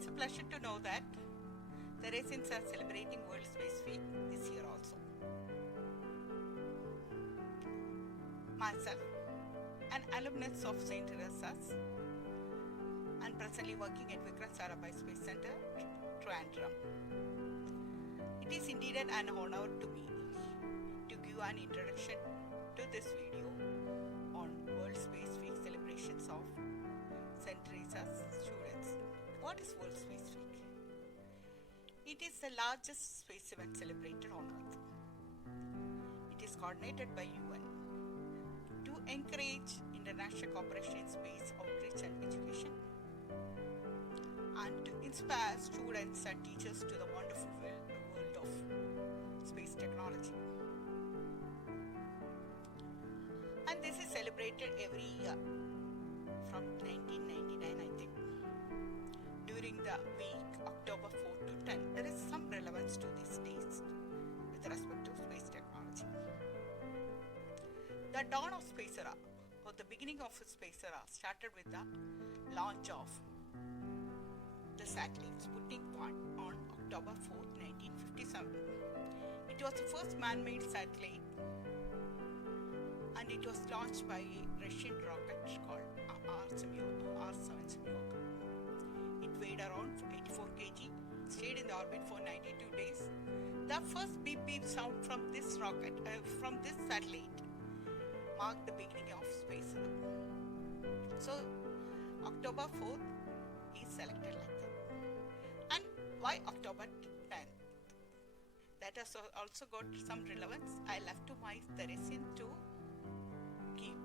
is a pleasure to know that the residents are celebrating World Space Week this year also. Myself, an alumnus of St.Teresa's and presently working at Vikram Sarabhai Space Center, Trivandrum. It is indeed an honor to me to give an introduction to this video on World Space Week celebrations of St. Teresa's students. What is World Space Week? It is the largest space event celebrated on Earth. It is coordinated by UN to encourage international cooperation in space outreach and education, and to inspire students and teachers to the wonderful world of space technology. And this is celebrated every year from 1999, I think. During the week October 4th to 10th, there is some relevance to these days with respect to space technology. The dawn of space era, or the beginning of the space era, started with the launch of the satellite Sputnik 1 on October 4th, 1957. It was the first man-made satellite, and it was launched by a Russian rocket called R7 Semyonov. It weighed around 84 kg, stayed in the orbit for 92 days. The first beep beep sound from this rocket, from this satellite, marked the beginning of space era. So October 4th is selected like that. And why October 10th? That has also got some relevance. I left to my Theresian to give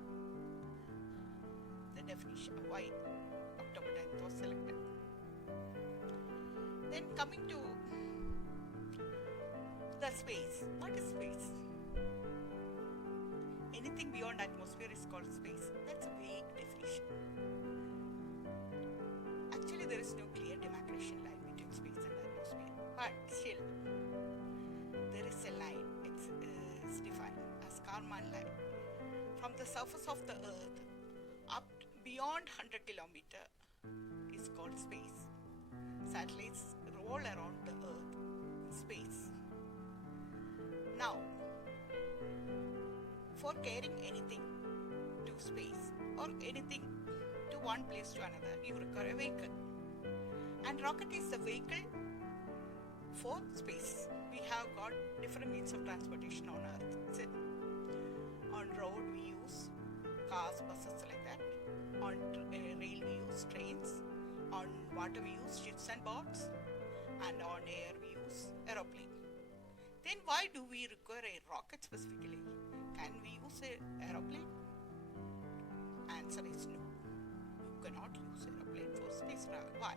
the definition of why October 10th was selected. Then coming to the space. What is space? Anything beyond atmosphere is called space. That's a vague definition. Actually, there is no clear demarcation line between space and atmosphere. But still, there is a line. It's defined as Kármán line. From the surface of the Earth up beyond 100 km is called space. Satellites roll around the Earth in space. Now, for carrying anything to space or anything to one place to another, you require a vehicle. And rocket is the vehicle for space. We have got different means of transportation on Earth. On road we use cars, buses like that. On rail we use trains. On water we use ships and boats. And on air we use aeroplane. Then why do we require a rocket specifically? Can we use an aeroplane? Answer is no. You cannot use aeroplane for space travel. Why?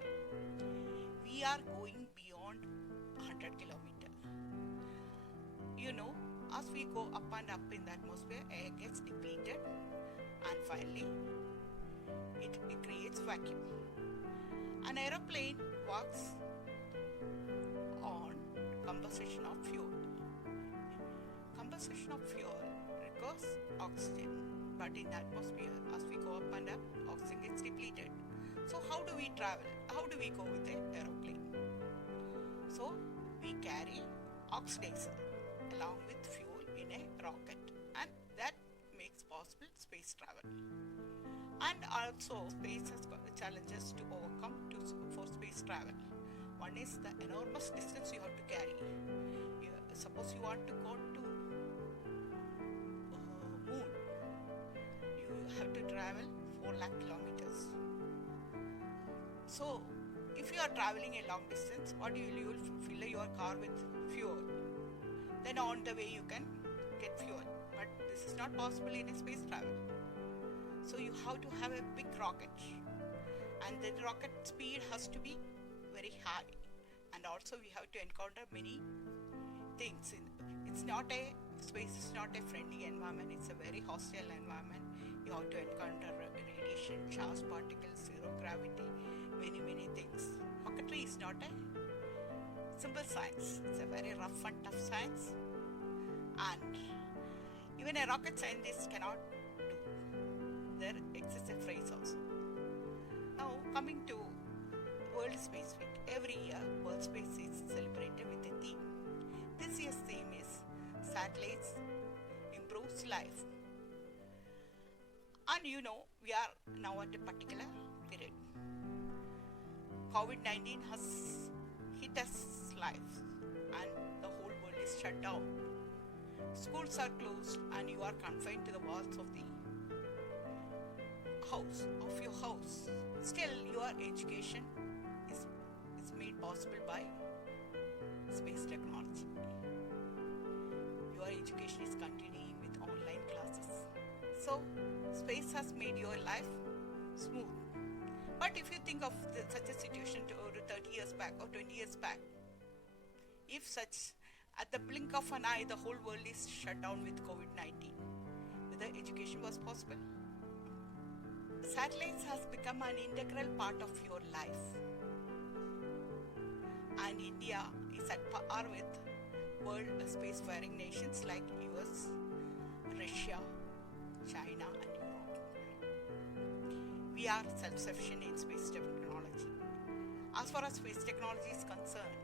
We are going beyond 100 km. You know, as we go up and up in the atmosphere, air gets depleted and finally it creates vacuum. An aeroplane works on combustion of fuel. Combustion of fuel requires oxygen, but in the atmosphere, as we go up and up, oxygen gets depleted. So how do we travel? How do we go with an aeroplane? So we carry oxidizer along with fuel in a rocket, and that makes possible space travel. And also space has got challenges to overcome for space travel. One is the enormous distance you have to carry. Suppose you want to go to moon, you have to travel 4 lakh kilometers. So if you are traveling a long distance, what you will fill your car with fuel. Then on the way you can get fuel. But this is not possible in a space travel. So you have to have a big rocket, and the rocket speed has to be very high. And also we have to encounter many things. Space is not a friendly environment, it's a very hostile environment. You have to encounter radiation, charged particles, zero gravity, many things. Rocketry is not a simple science, it's a very rough and tough science, and even a rocket scientist cannot do. There exists a phrase also. Now coming to World Space Week. Every year, World Space is celebrated with a theme. This year's theme is Satellites Improves Life. And you know, we are now at a particular period. COVID-19 has hit us life and the whole world is shut down. Schools are closed and you are confined to the walls of the house, of your house. Still, your education is made possible by space technology. Your education is continuing with online classes. So, space has made your life smooth. But if you think of such a situation to 30 years back or 20 years back, if such at the blink of an eye the whole world is shut down with COVID-19, whether education was possible? Satellites has become an integral part of your life. And India is at par with world spacefaring nations like US, Russia, China and Europe. We are self-sufficient in space technology. As far as space technology is concerned,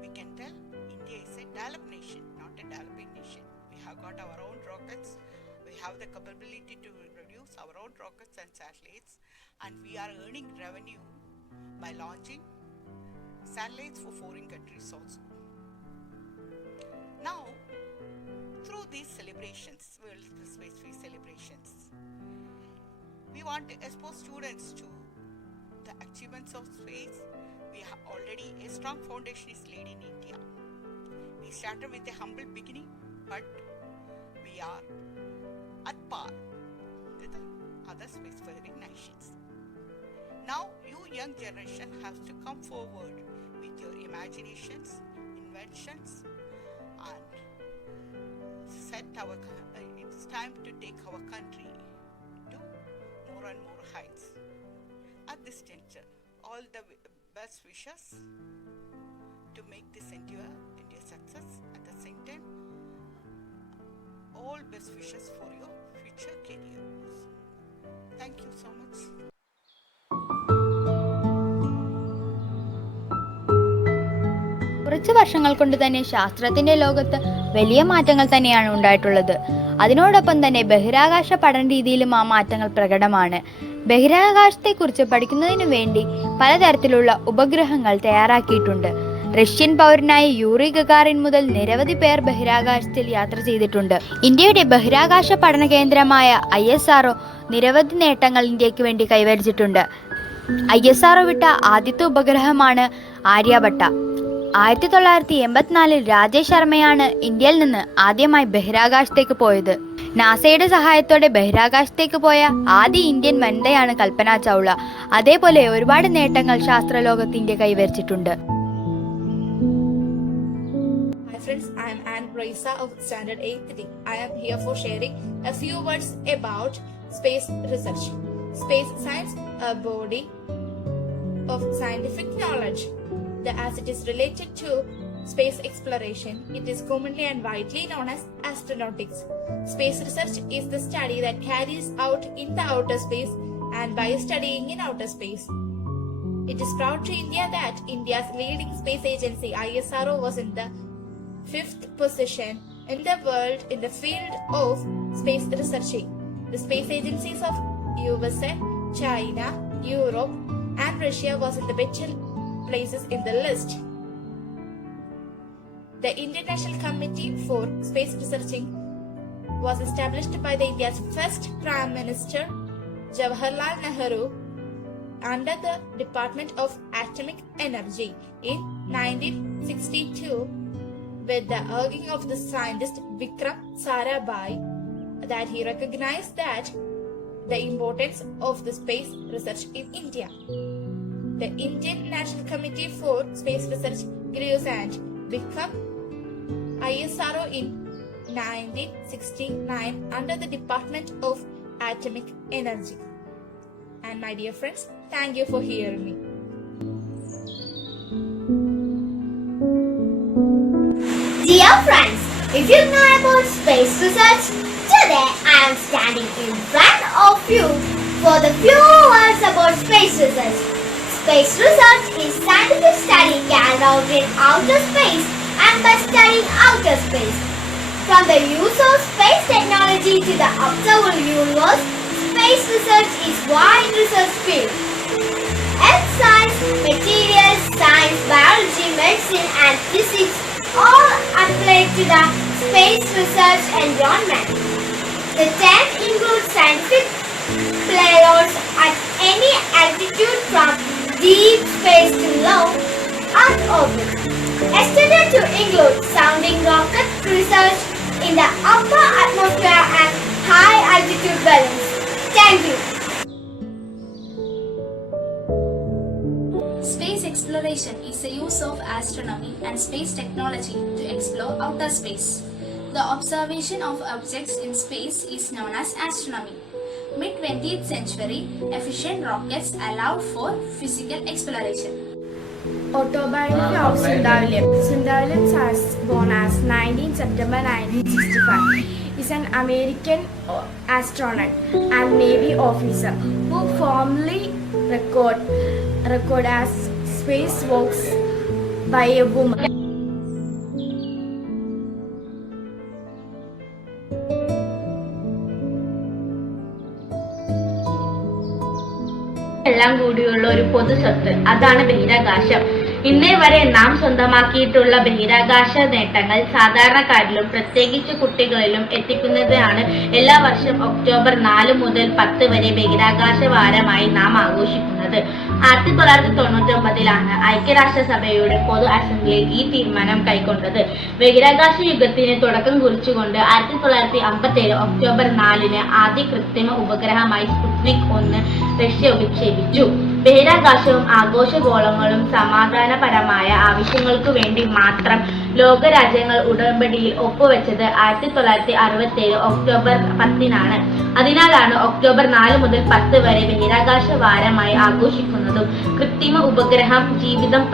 we can tell India is a developed nation, not a developing nation. We have got our own rockets. We have the capability to produce our own rockets and satellites, and we are earning revenue by launching satellites for foreign countries also. Now, through these celebrations, World Space Week celebrations, we want to expose students to the achievements of space. We have already a strong foundation is laid in India. We started with a humble beginning, but we are at par with other spacefaring nations. Now, you young generation has to come forward with your imaginations, inventions, and it's time to take our country to more and more heights. At this juncture, all the best wishes to make this India success. At the same time, all best wishes for your future careers. Thank you so much. കുറച്ച് വർഷങ്ങൾ കൊണ്ട് തന്നെ ശാസ്ത്രത്തിന്റെ ലോകത്ത് വലിയ മാറ്റങ്ങൾ തന്നെയാണ് ഉണ്ടായിട്ടുള്ളത്. അതിനോടൊപ്പം തന്നെ ബഹിരാകാശ പഠന രീതിയിലും ആ മാറ്റങ്ങൾ പ്രകടമാണ്. ബഹിരാകാശത്തെക്കുറിച്ച് പഠിക്കുന്നതിനു വേണ്ടി പലതരത്തിലുള്ള ഉപഗ്രഹങ്ങൾ തയ്യാറാക്കിയിട്ടുണ്ട്. റഷ്യൻ പൗരനായ യൂറി ഗഗാറിൻ മുതൽ നിരവധി പേർ ബഹിരാകാശത്തിൽ യാത്ര ചെയ്തിട്ടുണ്ട്. ഇന്ത്യയുടെ ബഹിരാകാശ പഠന കേന്ദ്രമായ ISRO നിരവധി നേട്ടങ്ങൾ ഇന്ത്യക്ക് വേണ്ടി കൈവരിച്ചിട്ടുണ്ട്. ISRO വിട്ട ആദ്യത്തെ ഉപഗ്രഹമാണ് ആര്യഭട്ട. 1984 രാജേഷ് ശർമ്മയാണ് ഇന്ത്യയിൽ നിന്ന് ആദ്യമായി ബഹിരാകാശത്തേക്ക് പോയത്. നാസയുടെ സഹായത്തോടെ ബഹിരാകാശത്തേക്ക് പോയ ആദ്യ ഇന്ത്യൻ വനിതയാണ് കൽപ്പന ചൗള. അതേപോലെ ഒരുപാട് നേട്ടങ്ങൾ ശാസ്ത്രലോകത്ത് ഇന്ത്യ കൈവരിച്ചിട്ടുണ്ട്. Hi friends, I am St.Teresa of Standard 8th. I am here for sharing a few words about space research. Space science, a body of scientific knowledge. As it is related to space exploration, it is commonly and widely known as astronautics. Space research is the study that carries out in the outer space and by studying in outer space. It is proud to India that India's leading space agency ISRO was in the 5th position in the world in the field of space researching. The space agencies of USA, China, Europe and Russia was in the better places in the list. The International Committee for Space Researching was established by the India's first Prime Minister Jawaharlal Nehru under the Department of Atomic Energy in 1962 with the urging of the scientist Vikram Sarabhai that he recognized that the importance of the space research in India. The Indian National Committee for Space Research grew and became ISRO in 1969 under the Department of Atomic Energy. And my dear friends, thank you for hearing me. Dear friends, if you know about space research, today I am standing in front of you for the few words about space research. Space research is scientific study carried out in outer space and by studying outer space. From the use of space technology to the observable universe, space research is wide research field. Earth science, materials science, biology, medicine and physics all apply to the space research environment. The term includes scientific payloads at any altitude from deep space to low Earth orbit, extended to include sounding rocket research in the upper atmosphere and high altitude balloons. Thank you. Space exploration is the use of astronomy and space technology to explore outer space. The observation of objects in space is known as astronomy. Mid-20th century, efficient rockets allowed for physical exploration. Autobiography of Sundar Williams. Sundar Williams was born as 19 September 1965. Is an American astronaut and Navy officer who formerly recorded as spacewalks by a woman. എല്ലാം കൂടിയുള്ള ഒരു പൊതു സ്വത്ത്, അതാണ് ബഹിരാകാശം. ഇന്നേ വരെ നാം സ്വന്തമാക്കിയിട്ടുള്ള ബഹിരാകാശ നേട്ടങ്ങൾ സാധാരണക്കാരിലും പ്രത്യേകിച്ച് കുട്ടികളിലും എത്തിക്കുന്നതാണ് എല്ലാ വർഷം ഒക്ടോബർ 4 മുതൽ 10 വരെ ബഹിരാകാശ വാരമായി നാം ആഘോഷിക്കുന്നത്. 1999 ഐക്യരാഷ്ട്രസഭയുടെ പൊതു അസംബ്ലിയിൽ ഈ തീരുമാനം കൈക്കൊണ്ടത്. ബഹിരാകാശ യുഗത്തിന് തുടക്കം കുറിച്ചുകൊണ്ട് 1957 ഒക്ടോബർ 4 ആദ്യ കൃത്രിമ ഉപഗ്രഹമായി സ്പുട്നിക് 1 റഷ്യ വിക്ഷേപിച്ചു. ബഹിരാകാശവും ആഘോഷഗോളങ്ങളും സമാധാനപരമായ ആവശ്യങ്ങൾക്കു വേണ്ടി മാത്രം ലോകരാജ്യങ്ങൾ ഉടമ്പടിയിൽ ഒപ്പുവെച്ചത് 1967 ഒക്ടോബർ 10 അതിനാലാണ് ഒക്ടോബർ 4 മുതൽ 10 വരെ ബഹിരാകാശ വാരമായി ആഘോഷിക്കുന്നതും. കൃത്രിമ ഉപഗ്രഹം ജീവിതം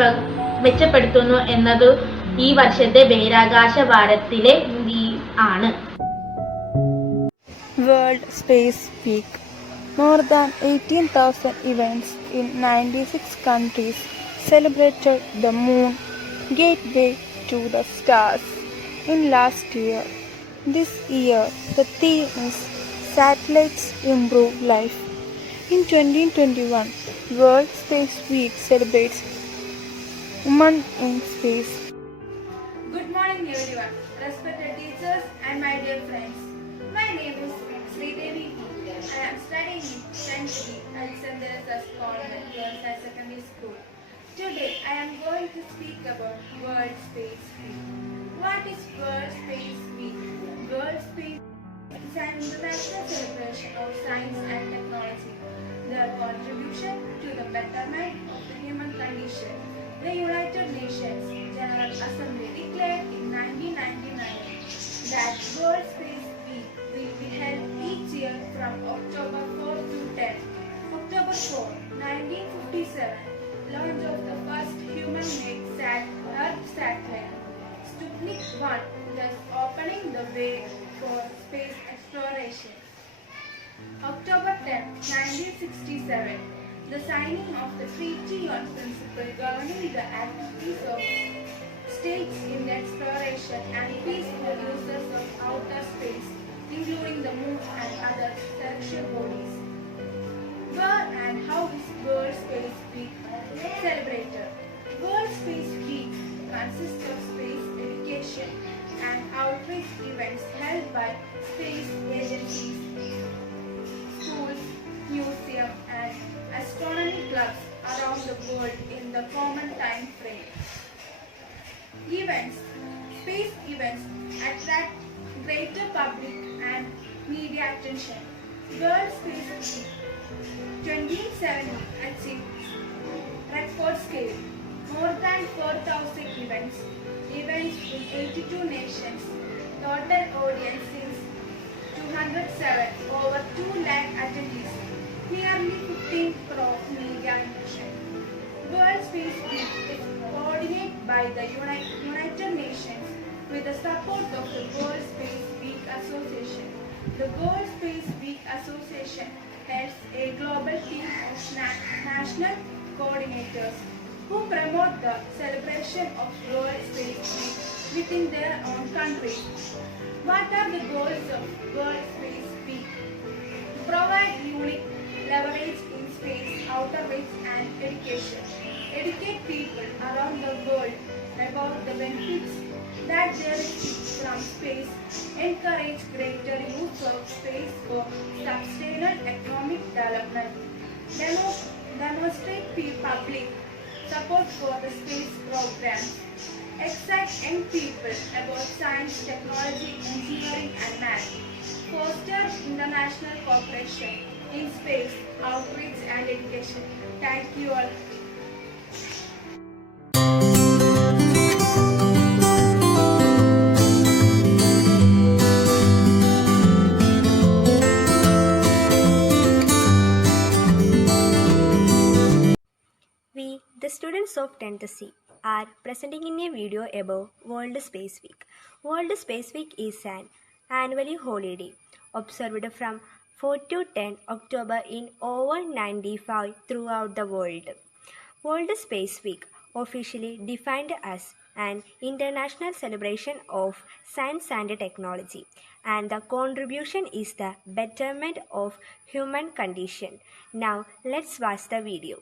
മെച്ചപ്പെടുത്തുന്നു എന്നതു ഈ വർഷത്തെ ബഹിരാകാശ വാരത്തിലെ ആണ്. World Space Week. More than 18,000 events in 96 countries celebrated the moon, gateway to the stars, in last year. This year, the theme is Satellites Improve Life. In 2021, World Space Week celebrates Women in Space. Good morning everyone, respected teachers and my dear friends. My name is Sridevi. I am studying in St.Teresa at St.Teresa's Convent Girls High Secondary School. Today I am going to speak about World Space Week. What is World Space Week? World Space is an international celebration of science and technology, their contribution to the betterment of the human condition. The United Nations General Assembly declared in 1999 that World Space Week will be held each year from October 4 to 10. October 4, 1957, launch of the first human-made Earth satellite, Sputnik 1, thus opening the way for space exploration. October 10, 1967, the signing of the Treaty on Principle governing the activities of states in the exploration and peaceful uses of outer space, including the moon and other celestial bodies. Where and how is World Space Week celebrated? World Space Week consists of space education and outreach events held by space agencies, schools, museums and astronomy clubs around the world in the common time frame. Space events attract greater public and media attention. World Space Week 2017 achieved record scale, more than 4,000 events in 82 nations, total audience since 207, over 2 lakh attendees, nearly 15 crore media impression. World Space Week is coordinated by the United Nations with the support of the World Space Week Association. The World Space Week Association has a global team of national coordinators who promote the celebration of World Space Week within their own countries. What are the goals of World Space Week? Provide unique leverage in space, outreach and education. Educate people around the world about the benefits that there is from space. Encourage greater use of space for sustainable economic development. Demonstrate public support for the space program. Excite young people about science, technology, engineering and math. Foster international cooperation in space, outreach and education. Thank you all. We, the students of 10th C, are presenting in a video about World Space Week. World Space Week is an annual holiday observed from 4th to 10th October in over 95 throughout the world. World Space Week, officially defined as an international celebration of science and technology, and the contribution is the betterment of human condition. Now let's watch the video.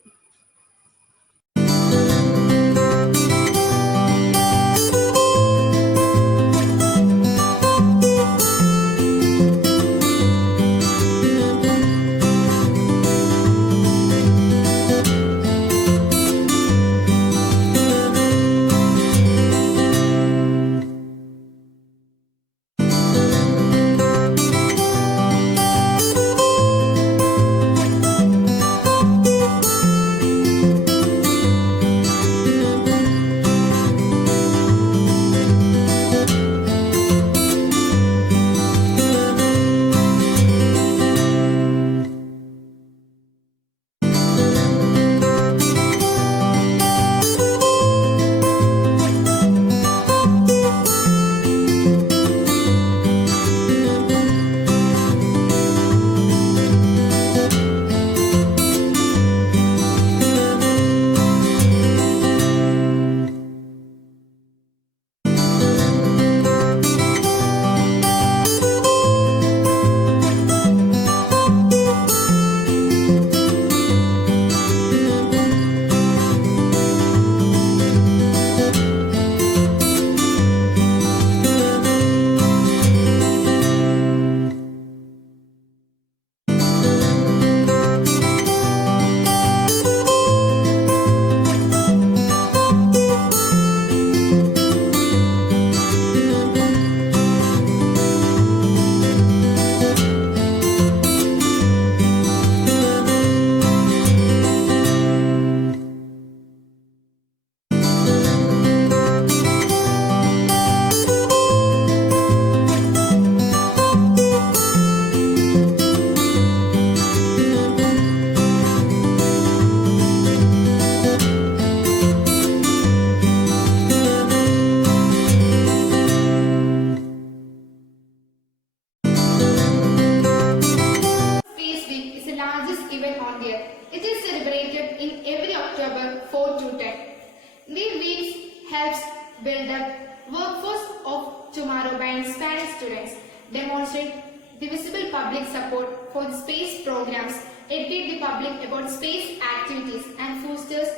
build up workforce of tomorrow by inspiring students, demonstrate the visible public support for the space programs, educate the public about space activities and fosters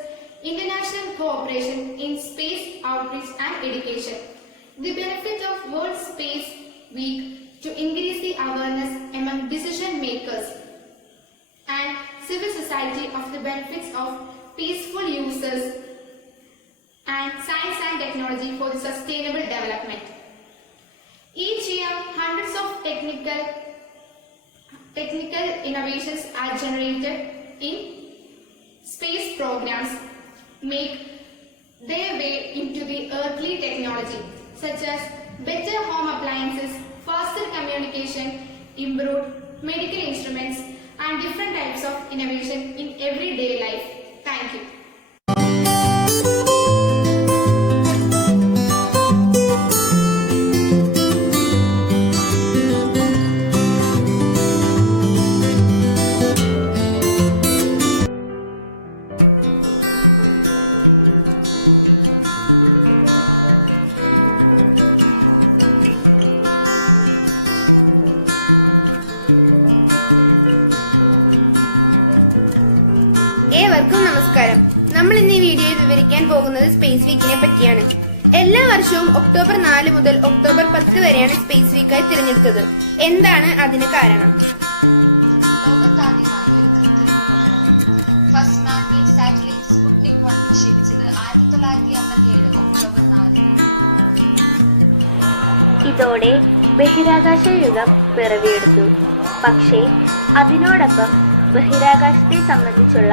international cooperation in space outreach and education. The benefit of World Space Week to increase the awareness among decision makers and civil society of the benefits of peaceful uses and science and technology for the sustainable development. Each year, hundreds of technical innovations are generated in space programs, make their way into the earthly technology, such as better home appliances, faster communication, improved medical instruments, and different types of innovation in everyday life. Thank you. ഏവർക്കും നമസ്കാരം. നമ്മൾ ഇന്ന് ഈ വീഡിയോയിൽ വിവരിക്കാൻ പോകുന്നത് space വീക്കിനെ പറ്റിയാണ്. എല്ലാ വർഷവും ഒക്ടോബർ 4 മുതൽ ഒക്ടോബർ 10 വരെയാണ് സ്പേസ് വീക്കായി തിരഞ്ഞെടുത്തത്. എന്താണ് അതിന് കാരണം? ഫസ്റ്റ് മാൻ-മെയ്ഡ് സാറ്റലൈറ്റ് സ്പുട്നിക് 1 വിക്ഷേപിച്ചത് 1957 ഒക്ടോബർ 4. ഇതോടെ ബഹിരാകാശ യുഗം പിറവിയെടുത്തു. പക്ഷേ അതിനോടൊപ്പം ബഹിരാകാശത്തെ സംബന്ധിച്ചുള്ള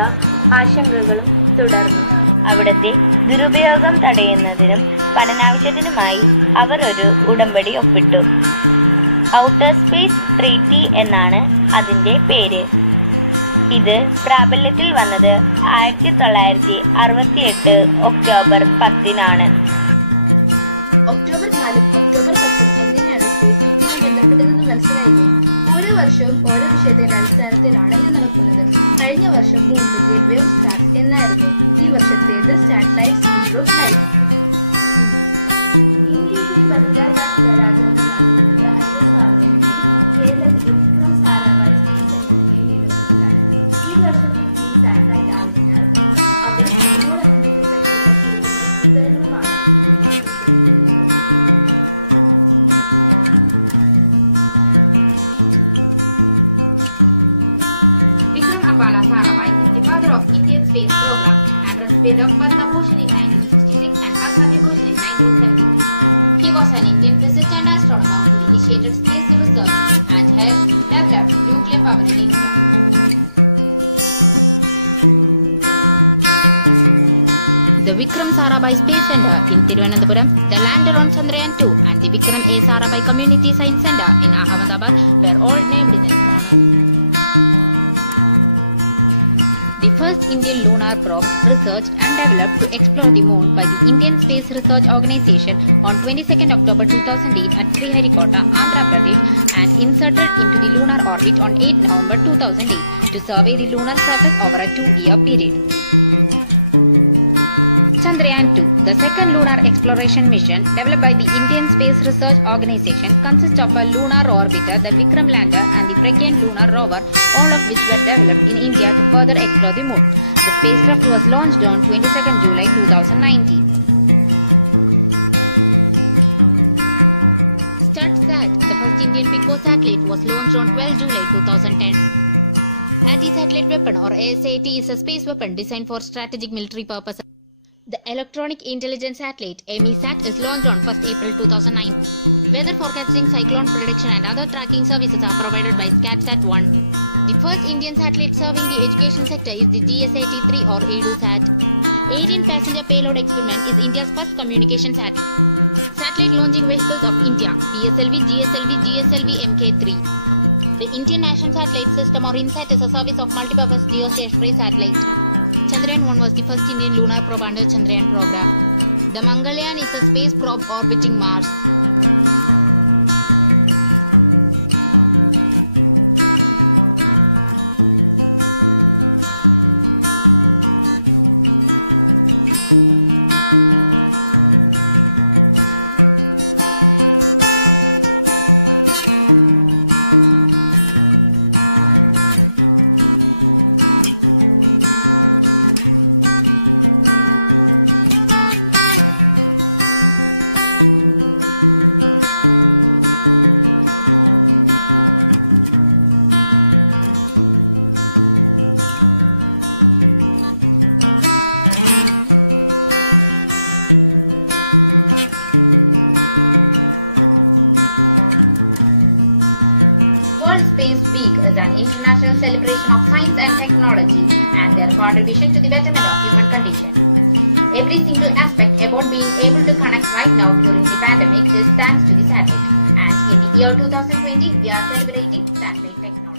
ആശങ്കകളും തുടർന്നു. അവിടുത്തെ ദുരുപയോഗം തടയുന്നതിനും പഠനാവശ്യത്തിനുമായി അവർ ഒരു ഉടമ്പടി ഒപ്പിട്ടു. ഔട്ടർ സ്പേസ് ട്രീറ്റി എന്നാണ് അതിൻ്റെ പേര്. ഇത് പ്രാബല്യത്തിൽ വന്നത് 1968 ഒക്ടോബർ 10-നാണ്. ഒക്ടോബർ 4 ഒക്ടോബർ 10 എങ്ങനെയാണ് സ്പേസ് വീക്കുമായി ബന്ധപ്പെട്ടതെന്ന് മനസ്സിലായില്ലേ? ഓരോ വർഷവും ഓരോ വിഷയത്തിന്റെ അടിസ്ഥാനത്തിലാണ് ഇത് നടക്കുന്നത്. കഴിഞ്ഞ വർഷം മൂന്ന് ഗേറ്റ്വേ ഓഫ് സ്റ്റാർസ് എന്നായിരുന്നു. ഈ വർഷത്തേത് സാറ്റലൈറ്റ്സ് ഇംപ്രൂവ് ലൈഫ്. ഇന്ത്യയിലെ ബഹിരാകാശ രാജ്യങ്ങൾ കേരളത്തിലെ വിക്രം സാരാഭായ് സ്പേസ് സെന്ററിന്റെയും നേതൃത്വത്തിലാണ്. ഈ വർഷത്തെ തീം സാറ്റലൈറ്റ് ആയതിനാൽ അതിൽ അതിനോടനുബന്ധിക്കപ്പെട്ടുള്ള ചോദ്യങ്ങളും ഉത്തരങ്ങളുമാണ്. Vikram Ambala Sarabhai is the father of Indian space program and recipient of Padma Bhushan in 1966 and Padma Vibhushan in 1973. He was an Indian physicist and astronomer who initiated space research and helped develop nuclear power in India. The Vikram Sarabhai Space Center in Thiruvananthapuram, the lander on Chandrayaan 2 and the Vikram A. Sarabhai Community Science Center in Ahmedabad were all named in his honor. The first Indian lunar probe researched and developed to explore the moon by the Indian Space Research Organisation on 22nd October 2008 at Sriharikota, Andhra Pradesh and inserted into the lunar orbit on 8 November 2008 to survey the lunar surface over a 2-year period. Chandrayaan 2, the second lunar exploration mission developed by the Indian Space Research Organisation, consists of a lunar orbiter, the Vikram lander and the Pragyan lunar rover, all of which were developed in India to further explore the moon. The spacecraft was launched on 22nd July 2019. StuttSat, the first Indian PICO satellite, was launched on 12 July 2010. Anti-satellite weapon or ASAT is a space weapon designed for strategic military purposes. The Electronic Intelligence Satellite EMISAT is launched on 1st April 2009. Weather forecasting, cyclone prediction and other tracking services are provided by SCATSAT-1. The first Indian satellite serving the education sector is the GSAT-3 or EduSat. Alien Passenger Payload Experiment is India's first communication satellite. Satellite Launching Vehicles of India, PSLV, GSLV, Mk3. The Indian National Satellite System or INSAT is a service of multipurpose geostationary satellite. Chandrayaan 1 was the first Indian lunar probe under Chandrayaan program. The Mangalyaan is a space probe orbiting Mars. World Space Week is an international celebration of science and technology and their contribution to the betterment of human condition. Every single aspect about being able to connect right now during the pandemic is thanks to the satellite. And in the year 2020, we are celebrating satellite technology.